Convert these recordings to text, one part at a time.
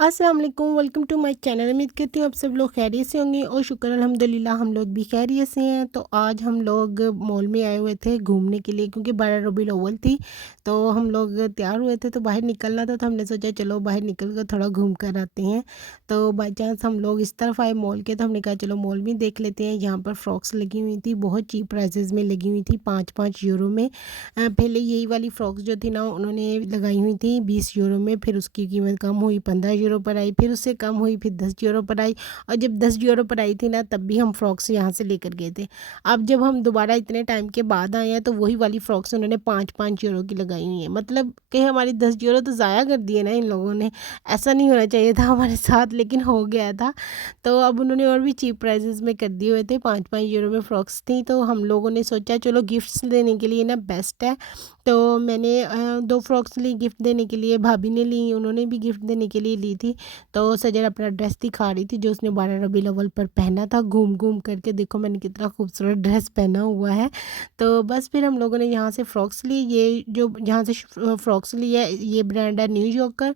अस्सलाम वालेकुम, welcome to my channel. उम्मीद करती हूँ आप सब लोग खैरियत से होंगे और शुक्र अल्हम्दुलिल्लाह हम लोग भी खैरियत से हैं। तो आज हम लोग मॉल में आए हुए थे घूमने के लिए, क्योंकि 12 रबीउल अव्वल थी। तो हम लोग तैयार हुए थे, तो बाहर निकलना था, तो हमने सोचा चलो बाहर निकल कर थोड़ा घूम कर आते हैं। तो बाई चांस हम लोग इस तरफ आए मॉल के, तो हमने कहा चलो मॉल में देख लेते हैं। यहाँ पर फ्रॉक्स लगी हुई थी, बहुत चीप प्राइसेस में लगी हुई थी, 5-5 यूरो में। पहले यही वाली फ़्रॉक्स जो थी ना उन्होंने लगाई हुई थी 20 यूरो में, फिर उसकी कीमत कम हुई 15 यूरो पर आई, फिर उससे कम हुई, फिर 10 यूरो पर आई। और जब 10 यूरो पर आई थी ना तब भी हम फ़्रॉक्स यहाँ से लेकर गए थे। अब जब हम दोबारा इतने टाइम के बाद आए हैं तो वही वाली फ़्रॉक्स उन्होंने 5-5 यूरो की लगाई हुई है। मतलब कि हमारी 10 यूरो तो ज़ाया कर दिए ना इन लोगों ने। ऐसा नहीं होना चाहिए था हमारे साथ, लेकिन हो गया था। तो अब उन्होंने और भी चीप प्राइसेस में कर दिए हुए थे, 5-5 यूरो में फ़्रॉक्स थी। तो हम लोगों ने सोचा चलो गिफ्ट्स देने के लिए ना बेस्ट है। तो मैंने 2 फ्रॉक्स ली गिफ्ट देने के लिए, भाभी ने ली, उन्होंने भी गिफ्ट देने के लिए ली थी। तो सजन अपना ड्रेस दिखा रही थी जो उसने 12 रबीउल अव्वल पर पहना था, घूम-घूम करके देखो मैंने कितना खूबसूरत ड्रेस पहना हुआ है। तो बस फिर हम लोगों ने यहाँ से फ्रॉक्स ली, ये जो जहाँ से फ्रॉक्स ली है ये ब्रांड है न्यू यॉर्कर।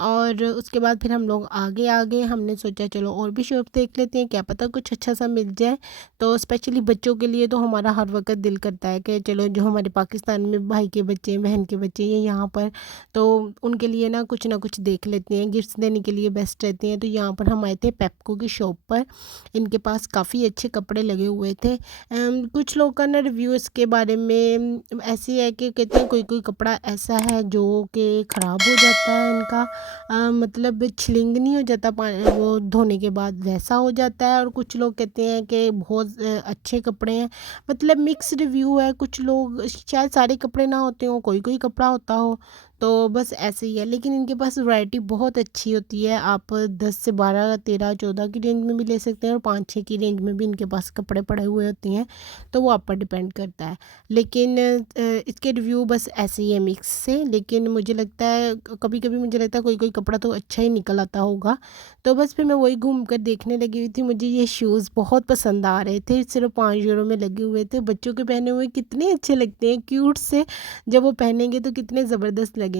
और उसके बाद फिर हम लोग आगे आ गए, हमने सोचा चलो और भी शॉप देख लेते हैं, क्या पता कुछ अच्छा सा मिल जाए। तो स्पेशली बच्चों के लिए तो हमारा हर वक़्त दिल करता है कि चलो जो हमारे पाकिस्तान में भाई के बच्चे, बहन के बच्चे ये यहाँ पर, तो उनके लिए ना कुछ देख लेते हैं, गिफ्ट्स देने के लिए बेस्ट रहते हैं। तो यहाँ पर हम आए थे पेप्को की शॉप पर, इनके पास काफ़ी अच्छे कपड़े लगे हुए थे। कुछ लोग का ना रिव्यू इसके बारे में ऐसी है कि कहते हैं कोई-कोई कपड़ा ऐसा है जो कि ख़राब हो जाता है इनका, मतलब छिलिंग नहीं हो जाता वो धोने के बाद वैसा हो जाता है। और कुछ लोग कहते हैं कि बहुत अच्छे कपड़े हैं। मतलब मिक्स रिव्यू है, कुछ लोग शायद सारे कपड़े ना होते हों, कोई-कोई कपड़ा होता हो, तो बस ऐसे ही है। लेकिन इनके पास वैरायटी बहुत अच्छी होती है, आप 10 से 12, 13, 14 की रेंज में भी ले सकते हैं और 5-6 की रेंज में भी इनके पास कपड़े पड़े हुए होते हैं, तो वो आप पर डिपेंड करता है। लेकिन इसके रिव्यू बस ऐसे ही है मिक्स से, लेकिन मुझे लगता है कभी-कभी मुझे लगता है कोई-कोई कपड़ा तो अच्छा ही निकल आता होगा। तो बस फिर मैं वही घूम कर देखने लगी हुई थी, मुझे ये शूज़ बहुत पसंद आ रहे थे, सिर्फ़ 5 यूरो में लगे हुए थे। बच्चों के पहने हुए कितने अच्छे लगते हैं, क्यूट से, जब वो पहनेंगे तो कितने ज़बरदस्त लगेंगे।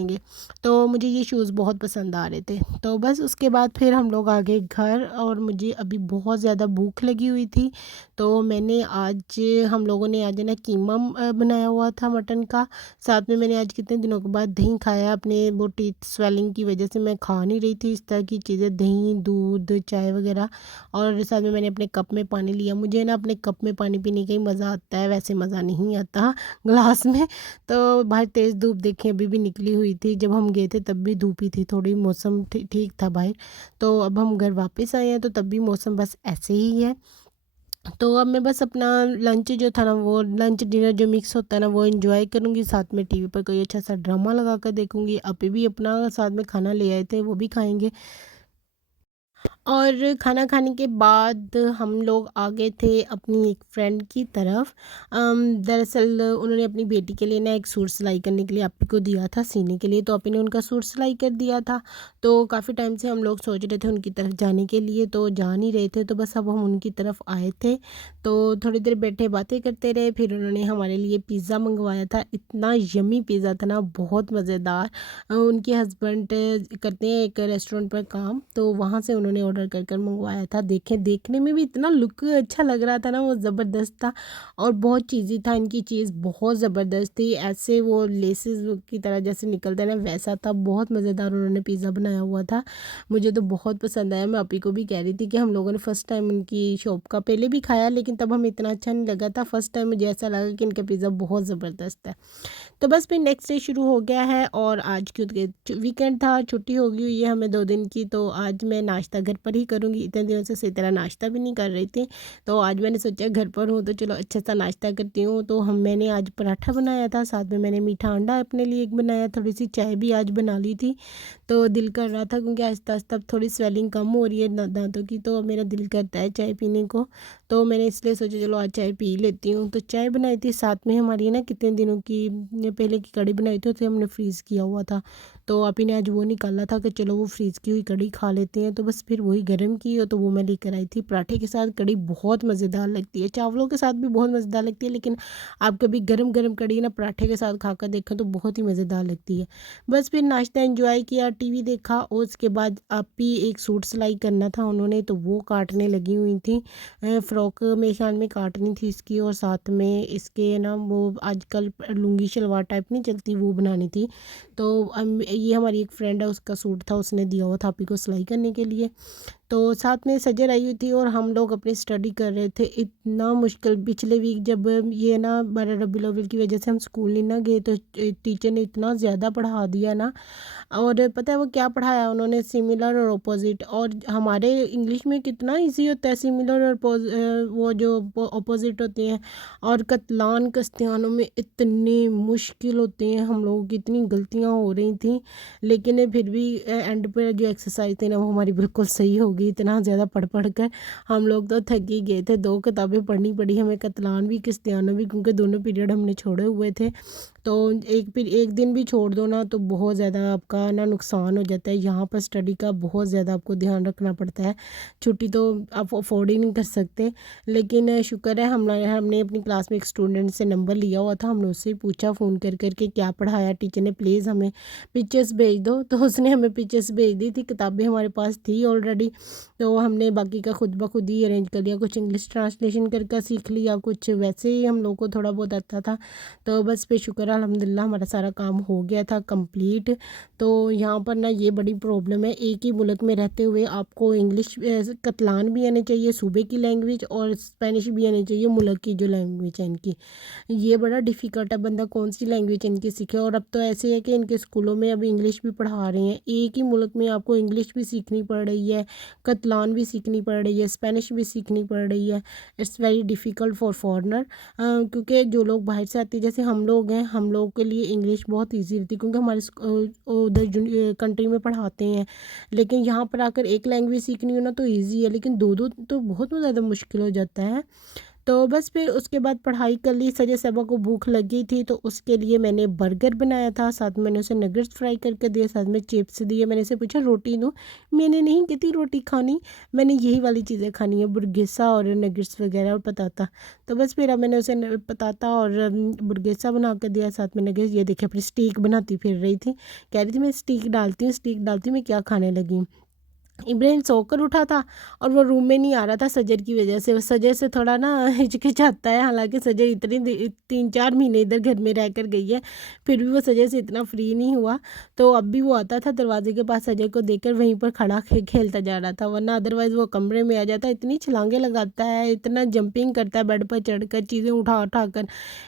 तो मुझे ये शूज़ बहुत पसंद आ रहे थे। तो बस उसके बाद फिर हम लोग आ गए घर, और मुझे अभी बहुत ज़्यादा भूख लगी हुई थी। तो मैंने आज हम लोगों ने आज ना कीमा बनाया हुआ था मटन का। साथ में मैंने आज कितने दिनों के बाद दही खाया, अपने वो टीथ स्वेलिंग की वजह से मैं खा नहीं रही थी इस तरह की चीज़ें, दही, दूध, चाय वगैरह। और साथ में मैंने अपने कप में पानी लिया, मुझे ना अपने कप में पानी पीने का ही मज़ा आता है, वैसे मज़ा नहीं आता ग्लास में। तो बाहर तेज़ धूप देखिए अभी भी निकली हुई थी, जब हम गए थे तब भी धूप ही थी, थोड़ी मौसम ठीक था बाहर। तो अब हम घर वापस आए हैं तो तब भी मौसम बस ऐसे ही है। तो अब मैं बस अपना लंच जो था ना, वो लंच डिनर जो मिक्स होता है ना वो एंजॉय करूँगी, साथ में टीवी पर कोई अच्छा सा ड्रामा लगा कर देखूँगी। अभी भी अपना साथ में खाना ले आए थे, वो भी खाएंगे। और खाना खाने के बाद हम लोग आ गए थे अपनी एक फ्रेंड की तरफ। दरअसल उन्होंने अपनी बेटी के लिए ना एक सूट सिलाई करने के लिए आपी को दिया था सीने के लिए, तो आपी ने उनका सूट सिलाई कर दिया था। तो काफ़ी टाइम से हम लोग सोच रहे थे उनकी तरफ जाने के लिए, तो जा नहीं रहे थे, तो बस अब हम उनकी तरफ आए थे। तो थोड़ी देर बैठे बातें करते रहे, फिर उन्होंने हमारे लिए पिज़्ज़ा मंगवाया था, इतना यमी पिज़्ज़ा था ना, बहुत मज़ेदार। उनके हस्बैंड करते हैं एक रेस्टोरेंट पर काम, तो वहाँ से उन्होंने ऑर्डर कर कर मंगवाया था। देखें देखने में भी इतना लुक अच्छा लग रहा था ना, वो ज़बरदस्त था। और बहुत चीज़ी था, इनकी चीज़ बहुत ज़बरदस्त थी, ऐसे वो लेसेस की तरह जैसे निकलता है ना वैसा था, बहुत मज़ेदार उन्होंने पिज़्ज़ा बनाया हुआ था। मुझे तो बहुत पसंद आया, मैं आपी को भी कह रही थी कि हम लोगों ने फ़र्स्ट टाइम उनकी शॉप का पहले भी खाया, लेकिन तब हमें इतना अच्छा नहीं लगा था। फ़र्स्ट टाइम मुझे ऐसा लगा कि इनका पिज़्ज़ा बहुत ज़बरदस्त है। तो बस फिर नेक्स्ट डे शुरू हो गया है, और आज क्योंकि वीकेंड था, छुट्टी हो गई हुई है हमें 2 दिन की, तो आज मैं नाश्ता घर पर ही करूँगी। इतने दिनों से सही तरह नाश्ता भी नहीं कर रही थी, तो आज मैंने सोचा घर पर हूँ तो चलो अच्छा सा नाश्ता करती हूँ। तो मैंने आज पराठा बनाया था, साथ में मैंने मीठा अंडा अपने लिए एक बनाया, थोड़ी सी चाय भी आज बना ली थी। तो दिल कर रहा था, क्योंकि आहिस्ता-आहिस्ता अब थोड़ी स्वेलिंग कम हो रही है दाँतों की, तो अब मेरा दिल करता है चाय पीने को। तो मैंने इसलिए सोचा चलो आज चाय पी लेती हूँ। तो चाय बनाई थी, साथ में हमारी ना कितने दिनों की पहले की कढ़ी बनाई थी, उसे हमने फ्रीज़ किया हुआ था। तो आप ही ने आज वो निकाला था कि चलो वो फ्रीज़ की हुई कढ़ी खा लेते हैं, तो बस फिर वही गरम की, और तो वो मैं लेकर आई थी। पराठे के साथ कढ़ी बहुत मज़ेदार लगती है, चावलों के साथ भी बहुत मज़ेदार लगती है, लेकिन आप कभी गरम-गरम कढ़ी ना पराठे के साथ खाकर देखें तो बहुत ही मज़ेदार लगती है। बस फिर नाश्ता एंजॉय किया, टीवी देखा और उसके बाद आप भी एक सूट सिलाई करना था उन्होंने, तो वो काटने लगी हुई थी। फ़्रॉक मेरे ख़्याल में काटनी थी इसकी, और साथ में इसके ना वो आजकल लुंगी शलवार टाइप नहीं चलती, वो बनानी थी। तो ये हमारी एक फ्रेंड है, उसका सूट था, उसने दिया हुआ था आप ही को सिलाई करने के लिए। तो साथ में सजर आई हुई थी और हम लोग अपनी स्टडी कर रहे थे। इतना मुश्किल पिछले वीक जब ये ना 12 रबीउल अव्वल की वजह से हम स्कूल नहीं ना गए, तो टीचर ने इतना ज़्यादा पढ़ा दिया ना। और पता है वो क्या पढ़ाया उन्होंने, सिमिलर और अपोजिट। और हमारे इंग्लिश में कितना इजी होता है सिमिलर और वो जो अपोजिट होते हैं, और कतलान कस्तियानों में इतने मुश्किल होते हैं। हम लोगों की इतनी गलतियाँ हो रही थी, लेकिन फिर भी एंड पर जो एक्सरसाइज थी ना वो हमारी बिल्कुल सही हो गई। इतना ज़्यादा पढ़ पढ़ कर हम लोग तो थक ही गए थे। 2 किताबें पढ़नी पड़ी हमें, कतलान भी कस्तियाना भी, क्योंकि दोनों पीरियड हमने छोड़े हुए थे। तो एक दिन भी छोड़ दो ना तो बहुत ज़्यादा आपका ना नुकसान हो जाता है। यहाँ पर स्टडी का बहुत ज़्यादा आपको ध्यान रखना पड़ता है। छुट्टी तो आप अफोर्ड ही नहीं कर सकते। लेकिन शुक्र है हमने अपनी क्लास में एक स्टूडेंट से नंबर लिया हुआ था, हमने उससे पूछा फ़ोन कर कर के क्या पढ़ाया टीचर ने, प्लीज़ हमें पिक्चर्स भेज दो। तो उसने हमें पिक्चर्स भेज दी थी, किताबें हमारे पास थी ऑलरेडी। तो हमने बाकी का खुद ब खुद ही अरेंज कर लिया, कुछ इंग्लिश ट्रांसलेशन करके सीख लिया, कुछ वैसे ही हम लोग को थोड़ा बहुत आता था। तो बस पे शुक्र है अल्हम्दुलिल्लाह हमारा सारा काम हो गया था कंप्लीट। तो यहाँ पर ना ये बड़ी प्रॉब्लम है, एक ही मुल्क में रहते हुए आपको इंग्लिश कतलान भी आनी चाहिए सूबे की लैंग्वेज, और स्पेनिश भी आनी चाहिए मुल्क की जो लैंग्वेज है इनकी। ये बड़ा डिफ़िकल्ट है, बंदा कौन सी लैंग्वेज इनकी सीखे। और अब तो ऐसे है कि इनके स्कूलों में अब इंग्लिश भी पढ़ा रहे हैं। एक ही मुल्क में आपको इंग्लिश भी सीखनी पड़ रही है, कतलान भी सीखनी पड़ रही है, स्पेनिश भी सीखनी पड़ रही है। It's very difficult for foreigner, क्योंकि जो लोग बाहर से आते हैं जैसे हम लोग हैं, हम लोगों के लिए इंग्लिश बहुत ईजी रहती है, क्योंकि हमारे उधर कंट्री में पढ़ाते हैं। लेकिन यहाँ पर आकर एक लैंग्वेज सीखनी हो ना तो ईजी है, लेकिन दो दो तो बहुत ज़्यादा मुश्किल हो जाता है। तो बस फिर उसके बाद पढ़ाई कर ली। सजे सबा को भूख लगी थी, तो उसके लिए मैंने बर्गर बनाया था, साथ में मैंने उसे नगेट्स फ्राई करके दिए, साथ में चिप्स दिए। मैंने उसे पूछा रोटी दूँ, मैंने नहीं कहती रोटी खानी, मैंने यही वाली चीज़ें खानी है, बुर्गेसा और नगेट्स वगैरह और पताता। तो बस फिर अब मैंने उसे पताता और बुर्गेसा बना कर दिया, साथ में नगेट्स। ये देखिए अपनी स्टीक बनाती फिर रही थी, कह रही थी मैं स्टीक डालती हूँ, स्टीक डालती हूँ, मैं क्या खाने लगी हूँ। इब्राहिम सोकर उठा था और वो रूम में नहीं आ रहा था सजर की वजह से। वो सजर से थोड़ा ना हिचकिचाता है, हालांकि सजर इतनी 3-4 महीने इधर घर में रह कर गई है, फिर भी वो सजर से इतना फ्री नहीं हुआ। तो अब भी वो आता था दरवाजे के पास, सजर को देखकर वहीं पर खड़ा खेलता जा रहा था, वरना अदरवाइज़ वो कमरे में आ जाता। इतनी छलांगे लगाता है, इतना जंपिंग करता है बेड पर चढ़ कर, चीज़ें उठा उठा कर।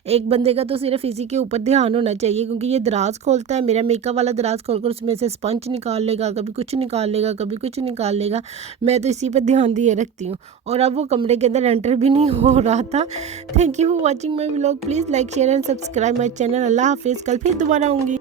एक बंदे का तो सिर्फ इसी के ऊपर ध्यान होना चाहिए, क्योंकि ये दराज खोलता है, मेरा मेकअप वाला दराज खोल कर उसमें से स्पंज निकाल लेगा, कभी कुछ निकाल लेगा, कभी कुछ निकाल लेगा। मैं तो इसी पर ध्यान दिए रखती हूँ। और अब वो कमरे के अंदर एंटर भी नहीं हो रहा था। Thank you for watching my vlog, please like share and subscribe my channel. अल्लाह हाफिज़, कल फिर दोबारा आऊँगी।